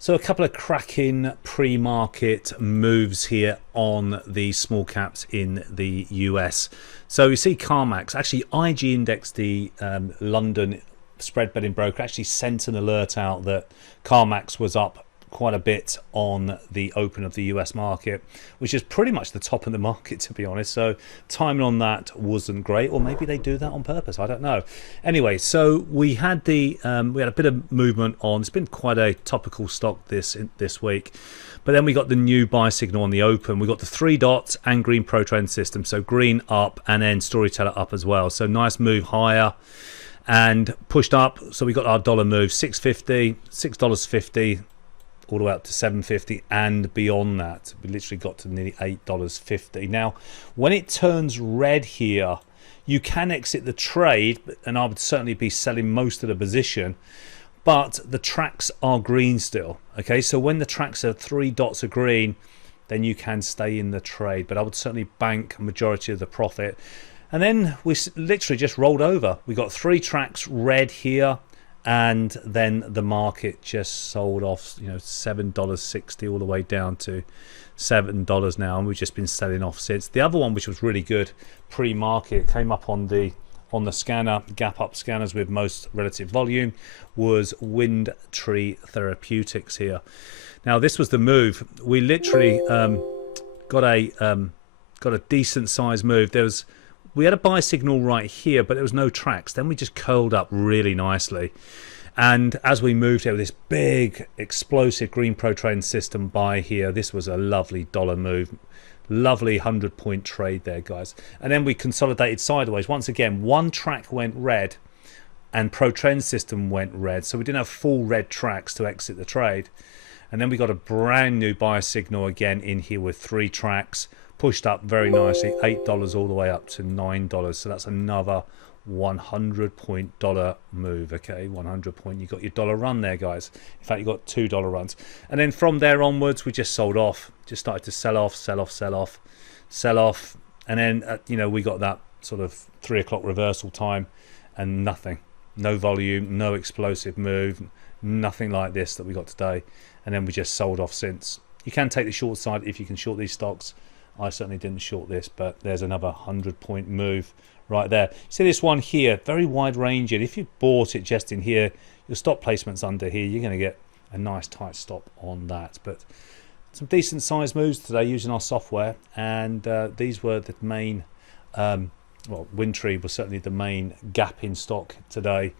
So a couple of cracking pre-market moves here on the small caps in the US. So you see CarMax, actually IG Index, the London spread betting broker, actually sent an alert out that CarMax was up quite a bit on the open of the US market, which is pretty much the top of the market, to be honest. So timing on that wasn't great, or maybe they do that on purpose, I don't know. Anyway, so we had we had a bit of movement on. It's been quite a topical stock this week, but then we got the new buy signal on the open. We got the three dots and green pro trend system, so green up and then storyteller up as well. So nice move higher and pushed up. So we got our dollar move, $6.50, $6.50, all the way up to $7.50 and beyond that. We literally got to nearly $8.50. Now, when it turns red here, you can exit the trade, and I would certainly be selling most of the position, but the tracks are green still. Okay, so when the tracks are three dots are green, then you can stay in the trade, but I would certainly bank a majority of the profit. And then we literally just rolled over. We got three tracks red here, and then the market just sold off, $7.60 all the way down to $7 now, and we've just been selling off since. The other one, which was really good pre-market, came up on the scanner, gap up scanners with most relative volume, was WINT Therapeutics here. Now this was the move. We literally got a decent size move. We had a buy signal right here, but there was no tracks. Then we just curled up really nicely. And as we moved here with this big explosive green pro trend system buy here, this was a lovely dollar move. Lovely 100-point trade there, guys. And then we consolidated sideways. Once again, one track went red and pro trend system went red. So we didn't have full red tracks to exit the trade. And then we got a brand new buy signal again in here with three tracks. Pushed up very nicely, $8 all the way up to $9. So that's another 100-point dollar move. Okay, 100-point. You got your dollar run there, guys. In fact, you got $2 runs. And then from there onwards, we just sold off. Just started to sell off, sell off, sell off, sell off. And then, we got that sort of 3 o'clock reversal time and nothing. No volume, no explosive move, nothing like this that we got today. And then we just sold off since. You can take the short side if you can short these stocks. I certainly didn't short this, but there's another 100-point move right there. See this one here, very wide ranging. If you bought it just in here, your stop placement's under here. You're going to get a nice tight stop on that. But some decent size moves today using our software, and these were the main. WINT was certainly the main gap in stock today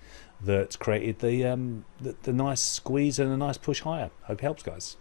that created the nice squeeze and a nice push higher. Hope it helps, guys.